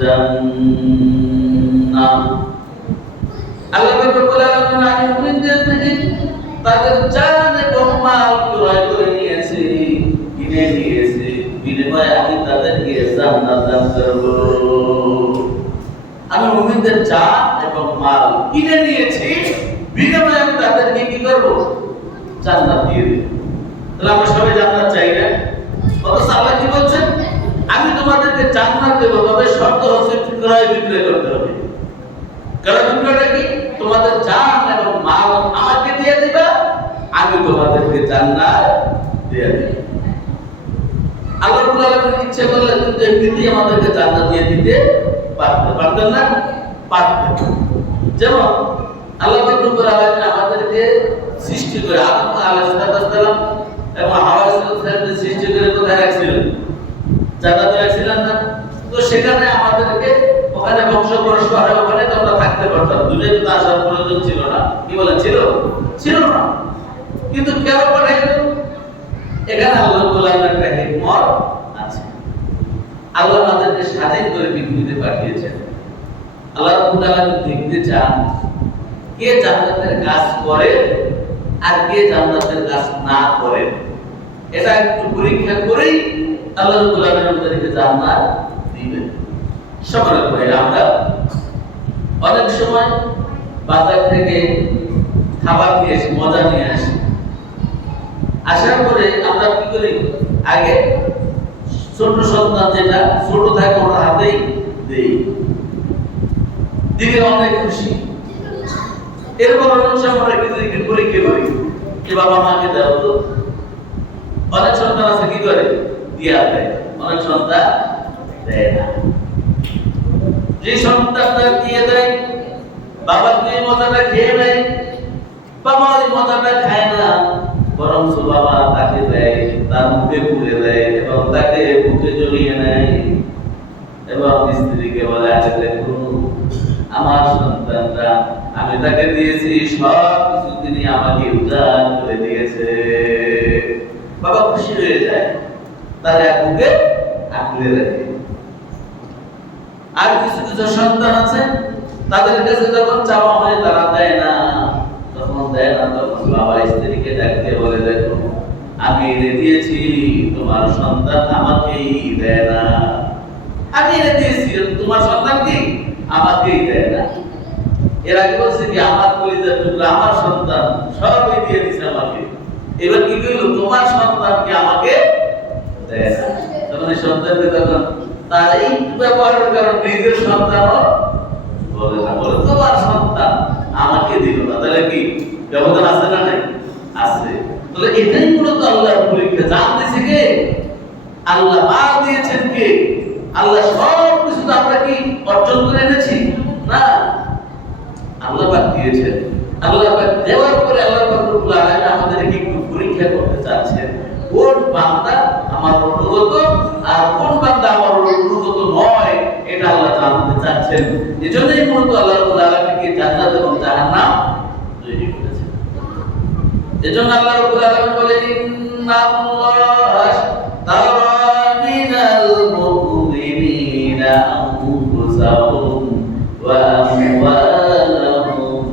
জান্নাহ। আল্লাহ রাব্বুল আলামিন মুমিনদের থেকে তাদের জান এবং মাল ক্রয় করে নিয়েছে, কিনে নিয়েছে, বিনিময়ে আমি তাদেরকে জান্নাত দান করব। আমি মুমিনদের জান এবং মাল কিনে নিয়েছি, বিনিময়ে আমি তাদেরকে কি করব? জান্নাত দিয়ে দেব। তাহলে আমরা সবাই জান্নাত চাই না? অথচ আল্লাহ কি বলছেন? আমি তোমাদেরকে জান্নাত দেব, তবে শর্ত হচ্ছে ক্রয় বিক্রয় করতে হবে। ক্রয় বিক্রয়টা কি? তোমাদের জান এবং মাল আমাকে দিয়ে দিবা, আমি তোমাদেরকে জান্নাত দিয়ে দেব। আল্লাহ রাব্বুল আলামিন ইচ্ছে করলে কিন্তু এমনিতেই আমাদেরকে জান্নাত দিয়ে দিতে পারতেন না? পারতেন। যেমন আল্লাহ রাব্বুল আলামিন আমাদেরকে সৃষ্টি করে আদম আলাইহিস সালাম এবং হাওয়া আলাইহিস সালামকে সৃষ্টি করে কোথায় রাখছিলেন? জান্নাতে রাখছিলেন না? তো সেখানে আমাদেরকে ওখানে বংশ পরস্পর হয়, ওখানে তো আমরা থাকতে পারতাম, দুনিয়াতে তো আসার প্রয়োজন ছিল না। কি বলেন, ছিল? ছিল না। কিন্তু কেন করে এখানে আল্লাহ রাব্বুল আলামিনের একটা হিকমত আছে। আল্লাহ আমাদেরকে স্বাধীন করে পৃথিবীতে পাঠিয়েছেন। আল্লাহ রাব্বুল আলামিন দেখতে চান কে জান্নাতের কাজ করে আর কে জান্নাতের কাজ না করে। এটা একটু পরীক্ষা করেই আল্লাহ রাব্বুল আলামিন আমাদেরকে জান্নাত দিবেন। সম্মানিত ভাইরা, আমরা অনেক সময় বাজার থেকে খাবার নিয়ে আসি, মজা নিয়ে আসি। আসার পরে আমরা কি করি? আগে ছোট সন্তান যেটা ছোট থাকে ওর হাতেই দেই, দিলে অনেক খুশি। এরপর অনেক সময় আমরা কি পরীক্ষা করি যে বাবা মাকে দাও তো। অনেক সন্তান আছে কি করে? দিয়া দেয়, অনেক সন্তান দেয় না। যে সন্তানটা দিয়ে দেয়, বাবা তুই মজাটা খেয়ে নেয়, বাবা ওই মজাটা খায় না, বরং বাবা তাকে দেয়, তার মুখে পুড়ে দেয় এবং তাকে বুকে জড়িয়ে নেয় এবং স্ত্রীকে বলে, আরে দেখো আমার সন্তানটা, আমি তাকে দিয়েছি সব কিছু, তিনি আমাকে উজাড় করে দিয়েছে। বাবা খুশি হয়ে যায়, তার এক বুকে আঁকড়ে রাখে। আর কিছু কিছু সন্তান আছে, তাদের কাছে যখন চাওয়া হয় তারা দেয় না, তখন বাবা স্ত্রীকে ডাকতে বলে, দেখো আমি এনে দিয়েছি, তোমার সন্তান আমাকেই দেয় না। আমি এনে দিয়েছি, তোমার সন্তান কি আমাকেই দেয় না। এর আগে বলছে কি আমার কলিজার টুকরা, আমার সন্তান সবই দিয়ে দিছে আমাকে। এবার কি কইলো? তোমার সন্তান কি আমাকে দেয় না। তখন এই সন্তানকে তখন তার এই ব্যবহারের কারণে নিজের সন্তানও বলে না, বলে তোমার সন্তান আমাকে দিল না। তাহলে কি ব্যবধান আছে না? নাই? আছে। তাহলে এটাই মূলত আল্লাহর পরীক্ষা। জানতেছে কে? আল্লাহ। মাল দিয়েছেন কে? আল্লাহ। সব কিছু আমরা কি অর্জন করে এনেছি? না, আল্লাহ পাক দিয়েছেন। আল্লাহ পাক দেওয়ার পরে আল্লাহ পাক রব্বুল আলামিন আমাদেরকে একটু পরীক্ষা করতে চাচ্ছেন, কোন বান্দা আমার অনুগত আর কোন বান্দা আমার অনুগত নয়, এটা আল্লাহ জানতে চাচ্ছেন। এজন্যই মূলত আল্লাহ রাব্বুল আলামিনকে জান্নাত এবং জাহান্নাম তৈরি করেছেন। এজন্য আল্লাহ রাব্বুল আলামিন বলেন, ইন্নাল্লাহা আশতারা মিনাল মুমিনিনা আনফুসাহুম ওয়া আমওয়ালাহুম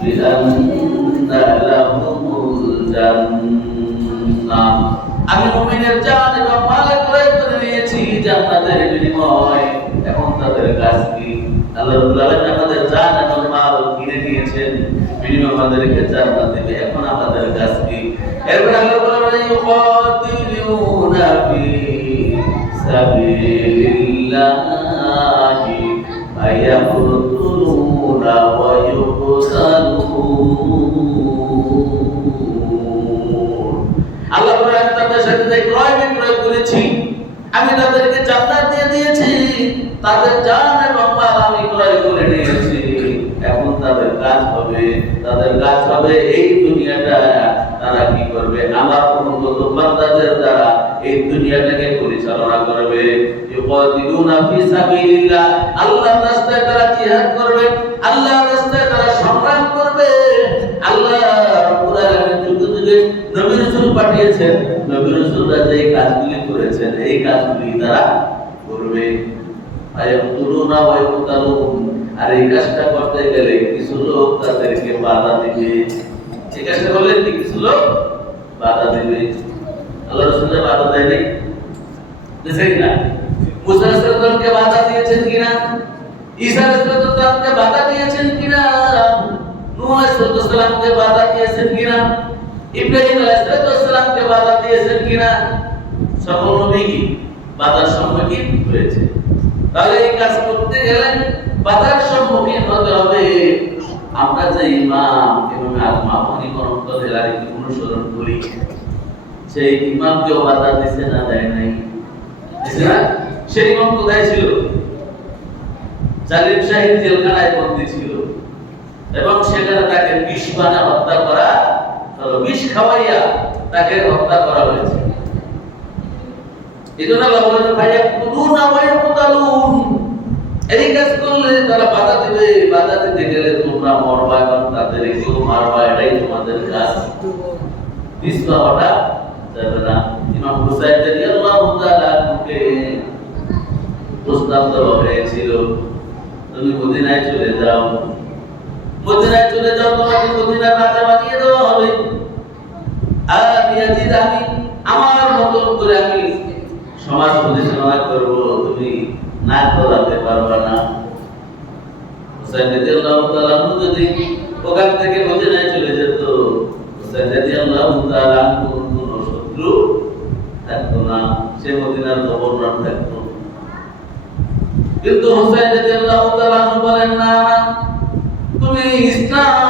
বিআন্না লাহুমুল জান্নাহ। আমি মুমিনের জান এবং মাল ক্রয় করে নিয়েছি জান্নাতের বিনিময়ে। এখন তাদের কাজ কি? আল্লাহ রাব্বুল আলামিন আমাদের জান এবং মাল কিনে নিয়েছেন, বিনিময়ে আমাদেরকে জান্নাত দেবে। এখন আমাদের কাজ কি? এরপর আল্লাহ বলেন, ইউকাতিলুনা ফি সাবিলিল্লাহি ফায়াকুতুলুনা ওয়া ইউকতালুন। আল্লাহ বলেন, আমি তাদের সাথে যে ক্রয় বিক্রয় করেছি, আমি তাদেরকে জান্নাত দিয়ে দিয়েছি, তাদের জান এবং মাল আমি ক্রয় করে নিয়েছি। এখন তাদের কাজ হবে এই দুনিয়াটা তারা কি করবে? আমার অনুগত বান্দাদের দ্বারা এই দুনিয়াটাকে পরিচালনা করবে। ইউকাতিলুনা ফি সাবিলিল্লাহ, আল্লাহর রাস্তায় তারা জিহাদ করবে, আল্লাহর রাস্তায় তারা সংগ্রাম করবে। আল্লাহ রাব্বুল আলামিন যুগে যুগে নবী রাসূল পাঠিয়েছেন, নবী রাসূলরা যে কাজগুলি করেছেন এই কাজগুলি তারা করবে। আয়াতুলুনা ওয়া ইয়াকতালুন। আর এই কাজটা করতে গেলে কিছু লোক তাদেরকে বাধা দিবে। এই কাজটা করলে কিছু লোক বাধা দিবে। আল্লাহ রাসূলের বাধা দেয় নাই, দিয়েছে কিনা? মুসা আলাইহিস সালামকে বাধা দিয়েছেন কিনা? ঈসা আলাইহিস সালামকে বাধা দিয়েছেন কিনা? নূহ আলাইহিস সালামকে বাধা দিয়েছেন কিনা? ইব্রাহিম আলাইহিস সালামকে বাধা দিয়েছেন কিনা? সকল নবী কি বাধার সম্মুখীন হয়েছে। তাহলে এই কাজ করতে গেলে বাধার সম্মুখীন হতে হবে। আমরা যে ইমাম অনুকরণ করে লাইকে অনুসরণ করি, সেই ইমামকেও বাধা দিছে না, দেয় নাই? দিছে না? সেই ইমাম কোথায় ছিল? জালিম শাহী জেলখানায় বন্দী ছিল এবং সেখানে তাকে বিষ বানা হত্যা করা, বিষ খাওয়াইয়া তাকে হত্যা করা হয়েছে। এজন্য আল্লাহ বলেন ফায়াকুতুনা ওয়া ইয়াকতালুন। এই কাজ করলে তারা বাধা দিবে, বাধা দিতে গেলে তোমরা মরবা এবং তাদেরকেও মারবা, এটাই তোমাদের কাজ। পিছপা হটা যাবে না। ইমাম হুসাইন রাদিয়াল্লাহু তাআলা কে প্রস্তাব দেওয়া হয়েছিল, তুমি মদিনায় চলে যাও, মদিনায় চলে যাও, তোমাকে মদিনার রাজা বানিয়ে দেওয়া হবে। আর ইয়াজিদ আমি আমার মতন করে আমি সমাজ পরিচালনা করব, তুমি না করাতে পারবে না। হুসাইন রাদিয়াল্লাহু তাআলা যদি ওখান থেকে মদিনায় চলে যেত, হুসাইন রাদিয়াল্লাহু তাআলা কোনো শত্রু থাকতো না, সে মদিনার গভর্নর থাকতো। কিন্তু হুসাইন রাদিয়াল্লাহু তাআলা বলেন না, তুমি ইসলাম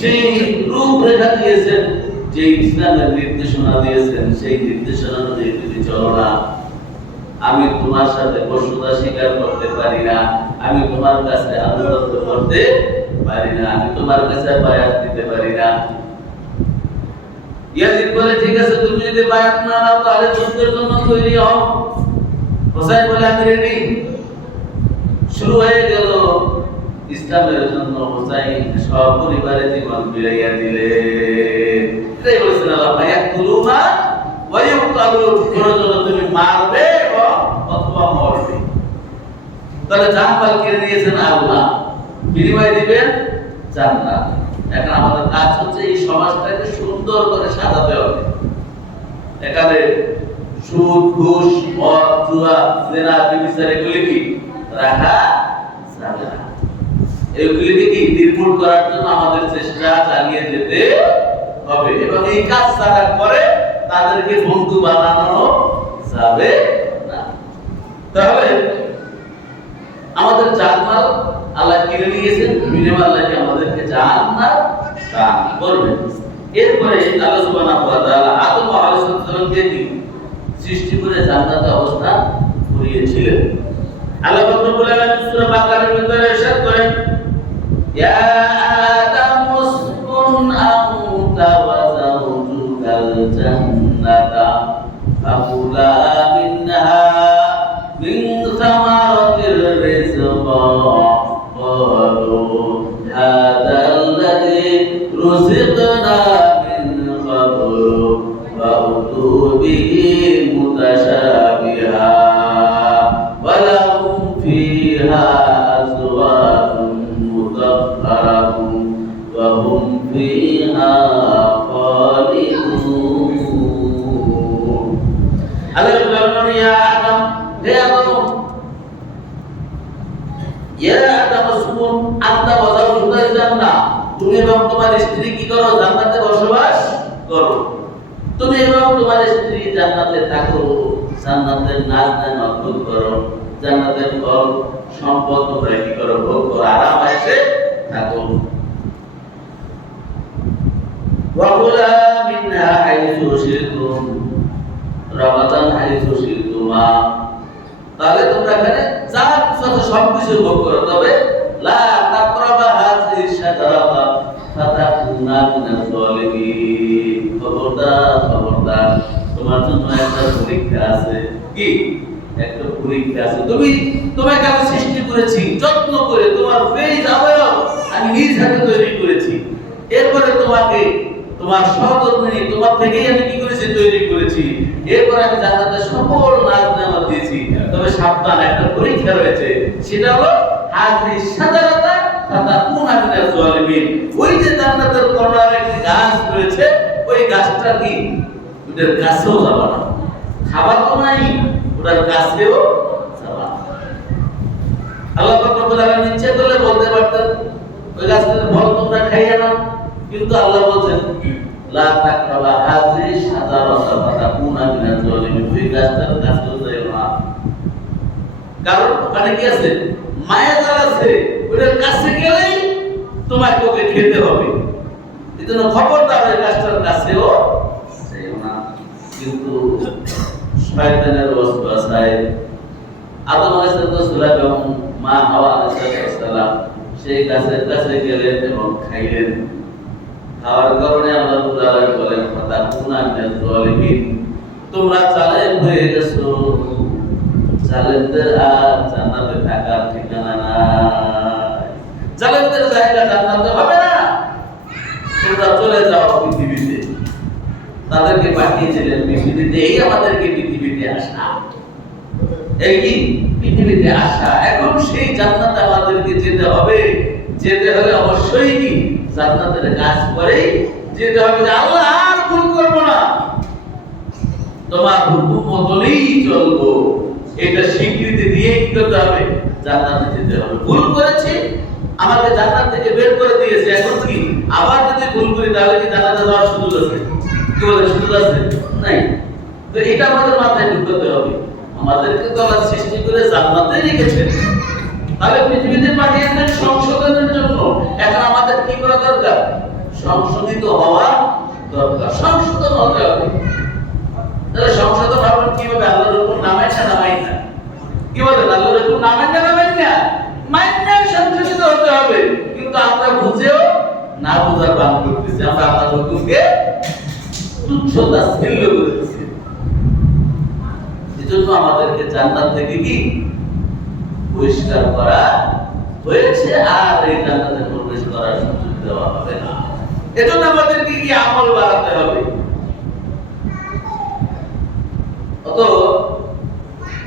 সেই রূপরেখা দিয়েছেন, যে ইসলামের নির্দেশনা দিয়েছেন, সেই নির্দেশনা অনুযায়ী তুমি চলো না। আমি তোমার সাথে বর্ষতা স্বীকার করতে পারি না, আমি তোমার কাছে আনুগত্য করতে পারি না, আমি তোমার কাছে বায়াত দিতে পারি না। ইয়াজিদ বলে ঠিক আছে, তুমি যদি বায়াত না নাও তাহলে যুদ্ধের জন্য তৈরি হও। হুসাইন বলে আমি রেডি। শুরু হয়ে গেল ইসলামের জন্য হুসাইন সপরিবারে জীবন বিলাইয়া দিলেন। এটাই বলেছেন আল্লাহ ফায়াকুতুনা ওয়া ইয়াকতালুন, প্রয়োজন তুমি মারবে অথবা মরবে। তাহলে জানমাল কেড়ে নিয়েছেন আল্লাহ, বিনিময় দিবেন জান্নাত। এখন আমাদের কাজ হচ্ছে এই সমাজটাকে সুন্দর করে সাজাতে হবে। এখানে সুদ, ঘুষ, মদ, জুয়া, জেনা, ব্যভিচার এগুলি কি রাখা যাবে না। এগুলিকে কি নির্মূল করার জন্য আমাদের চেষ্টা চালিয়ে যেতে হবে এবং এই কাজ যারা করে তাদেরকে বন্ধু বানানো যাবে না। তাহলে আমাদের জানমাল আল্লাহ কিনে নিয়েছেন, বিনিময়ে আল্লাহ আমাদেরকে জান্নাত দান করবেন। এরপরে আল্লাহ সুবহানাহু ওয়া তাআলা আদম আলাইহিস সালামকে সৃষ্টি করে জান্নাতে অবস্থান করিয়েছিলেন। আল্লাহ রাব্বুল আলামিন সূরা বাকারার ভিতরে ইরশাদ করেন, ইয়া আদামু উসকুন আনতা ওয়া যাওজুকাল জান্নাতা ফাকুলা মিনহা মিন সামারাতির রিজকা ক্বালু হাযা আল্লাযী রুযিকনা মিন ক্বাবলু ওয়া উতু বিহি মুতাশাবিহা ওয়া লাহুম ফিহা আজওয়াজুন মুতাহহারাতুন ওয়া হুম ফিহা খালিদুন। আল্লাহ বলেন, ইয়া আদম, হে আদম, ইয়া আদম উসকুন আনতা ওয়া যাওজুকাল জান্নাহ, তুমি এবং তোমার স্ত্রী কি করো? জান্নাতে বসবাস করো। তুমি এবং তোমার স্ত্রী জান্নাতে থাকো, জান্নাতের নাজ গান অর্জন করো, জান্নাতের ফল সম্পদ তোমরা কি করো? ভোগ করো, আরাম আয়েশে থাকো। ওয়া কুলা মিনহা হাইসু শিরতুম রাগাদান হাইসু শিরতুমা, তাহলে তোমরা এখানে যা কিছু সবকিছু ভোগ করো, তবে লা তাকরাবা হাযিহি শাজারাতা ফাতাকুনা মিনাজ জালিমিন। খবরদার, খবরদার, তোমার জন্য একটা পরীক্ষা আছে। কি একটা পরীক্ষা আছে? তোমাকে আমি সৃষ্টি করেছি যত্ন করে, তোমার ফেজ আবয়ব আমি নিজ হাতে তৈরি করেছি। এরপরে তোমাকে তোমার সহধর্মিণী তোমার থেকেই আমি কি করেছি? তৈরি করেছি। এরপরে আমি জান্নাতের সকল নাজ নেয়ামত দিয়েছি। তবে তবে সাবধান, একটা পরীক্ষা রয়েছে, সেটা হলো হাযিহি শাজারাতা ফাতাকুনা মিনাজ জালিমিন। ওই যে জান্নাতের কর্নারে একটি গাছ রয়েছে, ওই গাছটা কি ওদের কাছেও যাবে না, খাবার তো নাই, ওটার কাছেও যাবে না। আল্লাহ পাক রব্বুল আলামিন ইচ্ছে করলে বলতে পারতেন ওই গাছটার ফল তোমরা খাইয়ে নাও, কিন্তু আল্লাহ বলছেন লা তাকরাবা হাযিহি শাজারাতা ফাতাকুনা মিনাজ জালিমিন। ওই গাছটার কাছেও যাবে না, কারণ ওখানে কি আছে? মায়াজাল আছে, ওটার কাছে গেলেই তোমাকে ওকে খেতে হবে। এজন্য খবরদার ওই গাছটার কাছেও যাইও না। কিন্তু শয়তানের ওয়াসওয়াসায় আদম আলাইহিস সালাম এবং মা হাওয়া আলাইহিস সালাম সেই গাছের কাছে গেলেন এবং খাইলেন। খাওয়ার কারণে আল্লাহ তাআলা বলেন ফাতাকুনা মিনাজ জালিমিন, তোমরা জালেম হয়ে গেছো। জালেমদের আর জান্নাতে থাকার ঠিকানা নাই, জালেমদের জায়গা জান্নাতে হবে না। তোমরা চলে যাও পৃথিবীতে। তাদেরকে পাঠিয়েছিলেন পৃথিবীতে, এই আমাদেরকে পৃথিবীতে আসা, এই কি পৃথিবীতে আসা। এখন সেই জান্নাতে আমাদেরকে যেতে হবে। যেতে হলে অবশ্যই কি জান্নাতের কাজ করেই যেতে হবে। যে আল্লাহ আর ভুল করবো না, তোমার হুকুম মতই চলবো, এটা স্বীকৃতি দিয়ে কি করতে হবে? জান্নাতে যেতে হবে। ভুল করেছি, আমাকে জান্নাত থেকে বের করে দিয়েছে, এখন কি আবার যদি ভুল করি তাহলে কি জান্নাতে যাওয়ার সুযোগ আছে? কি বলে সুযোগ আছে? নাই। তো এটা আমাদের মাথায় ঢুকাতে হবে। আমাদেরকে তো আল্লাহ সৃষ্টি করে জান্নাতে রেখেছেন, তাহলে পৃথিবীতে পাঠিয়েছেন সংশোধনের জন্য। এখন আমাদের কি করা দরকার? সংশোধিত হওয়া দরকার, সংশোধন হতে হবে। তাহলে সংশোধন হবেন কিভাবে? আল্লাহর হুকুম নামাই না নামাই না, কি বলেন? আল্লাহর হুকুম নামাই না নামাই না, মাইন্না সংশোধিত হতে হবে। কিন্তু আমরা বুঝেও না বুঝার ভান করতেছি, আমরা আল্লাহর হুকুমকে তুচ্ছতা ছিল্ল করতেছি। এজন্য আমাদেরকে জান্নাত থেকে কি পরিষ্কার করা হয়েছে, আর এই জান্নাতে প্রবেশ করার সুযোগ দেওয়া হবে না। এজন্য আমাদেরকে কি আমল বাড়াতে হবে।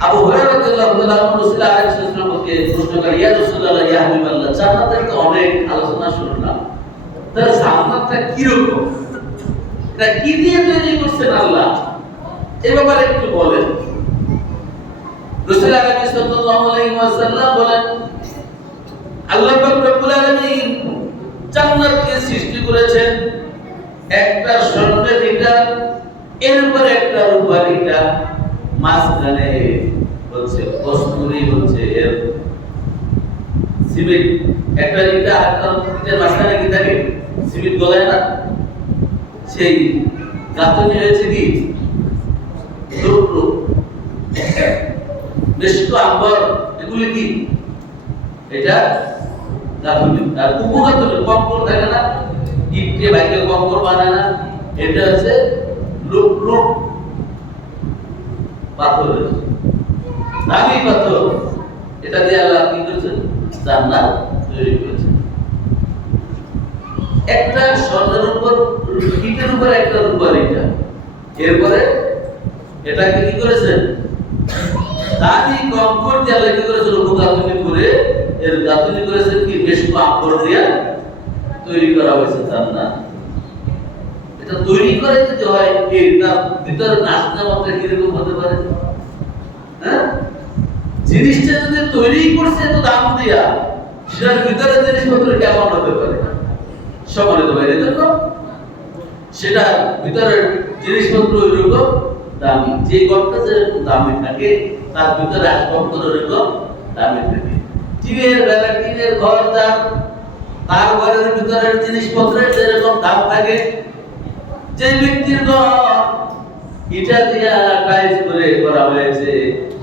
আবু হুরায়রা রাদিয়াল্লাহু তাআলা রাসূল আলাইহিস সালামকে প্রশ্ন করে, ইয়া রাসূলুল্লাহ ইয়া হাবিবাল্লাহ, জান্নাতের তো অনেক আলোচনা শুনলাম, তাহলে জান্নাতটা কি রকম? এটা কি দিয়ে তৈরি করছেন আল্লাহ, এই ব্যাপারে একটু বলেন। রাসূল সাল্লাল্লাহু আলাইহি ওয়াসাল্লাম বলেন, আল্লাহ পাক রব্বুল আলামিন জান্নাতকে সৃষ্টি করেছেন একটা স্বর্ণের ইটা, এর উপরে একটা রূপার ইটা, মাঝখানে হচ্ছে কস্তুরী, হচ্ছে এর সিমেন্ট। একটা ইটা একটা ইটার মাঝখানে কি থাকে? সিমেন্ট গলায় না, সেই গাঁথনি হয়েছে কি বেশি আম্বর, এগুলি কি এটা গাঁথনি। আর উপগাঁথনি কঙ্কর থাকে না, ইটকে ভাইকে কঙ্কর বানায় না, এটা হচ্ছে লুক লুক পাথর, দামি পাথর। এটা দিয়ে আল্লাহ কি করেছেন? জান্নাত তৈরি করেছেন। একটা স্বর্ণের উপর, ইটের উপর একটা রূপার ইটা, এরপরে এটাকে কি করেছেন? দামি কঙ্কর দিয়ে আল্লাহ কি করেছেন? উপগাঁথনি করে, এর গাঁথনি করেছেন কি বেশ আম্বর দিয়ে তৈরি করা হয়েছে জান্নাত। এটা তৈরি করে যদি হয়, এর ভিতরে নাচনা মাত্রা কিরকম হতে পারে? হ্যাঁ, জিনিসটা যদি তৈরি করছে তো দাম দিয়া, সেটার ভিতরে জিনিসপত্র কেমন হতে পারে? সম্মানিত ভাই, দেখো সেটা ভিতরের জিনিসপত্র ওইরকম দামি, যে ঘরটা যেরকম দামি থাকে তার ভিতরে আসবাবপত্র ওইরকম দামি থাকে। টিনের বেলা টিনের ঘর যার, তার ঘরের ভিতরের জিনিসপত্রের যেরকম দাম থাকে, যে ব্যক্তির ঘর ইটা দিয়া টাইলস করে করা হয়েছে,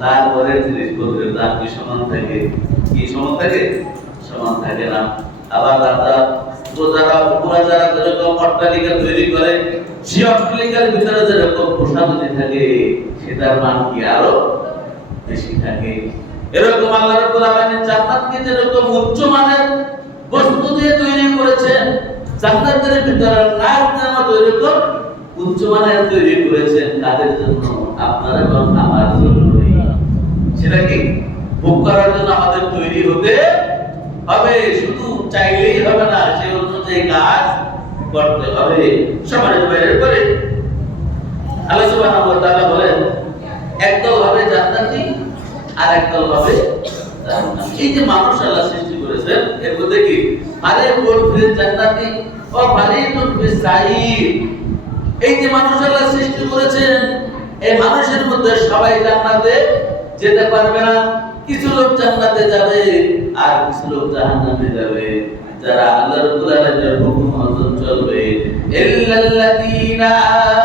তার ঘরের জিনিসপত্রের দাম কি সমান থাকে? কি সমান থাকে? সমান থাকে না। আবার যারা যেরকম অট্টালিকা তৈরি করে, সেই অট্টালিকার ভিতরে যেরকম প্রসাধনী থাকে, সেটার মান কি আরো বেশি থাকে। এরকম আল্লাহ রাব্বুল আলামিন জান্নাতকে যেরকম উচ্চ মানের বস্তু দিয়ে তৈরি করেছেন, জান্নাতের ভিতরে নায়ক জান্নাত ওইরকম উচ্চ মানের তৈরি করেছেন। কাদের জন্য? আপনার এবং আমার জন্য। সেটা কি ভোগ করার জন্য আমাদের তৈরি হতে হবে, শুধু চাইলেই হবে না, সে অনুযায়ী কাজ করতে হবে। সমাজের বাইরে করে আল্লাহ সুবহানাহু ওয়া তাআলা বলেন একদল হবে জান্নাতি আর একদল হবে জাহান্নামী। এই যে মানুষ আল্লাহ সৃষ্টি করেছেন এর মধ্যে কি ফারিকুন ফিল জান্নাতি ও ফারিকুন ফিস সাঈর। এই যে মানুষ আল্লাহ সৃষ্টি করেছেন এই মানুষের মধ্যে সবাই জান্নাতে যেতে পারবে না, কিছু লোক জান্নাতে যাবে আর কিছু লোক জাহান্নামে যাবে। যারা আল্লাহ রাব্বুল আলামিনের হুকুম মতন চলবে, ইল্লাল্লাযীনা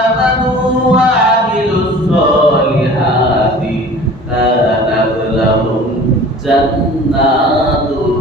আমানু ওয়া আমিলুস সলিহাতি কানাত লাহুম জান্নাতুল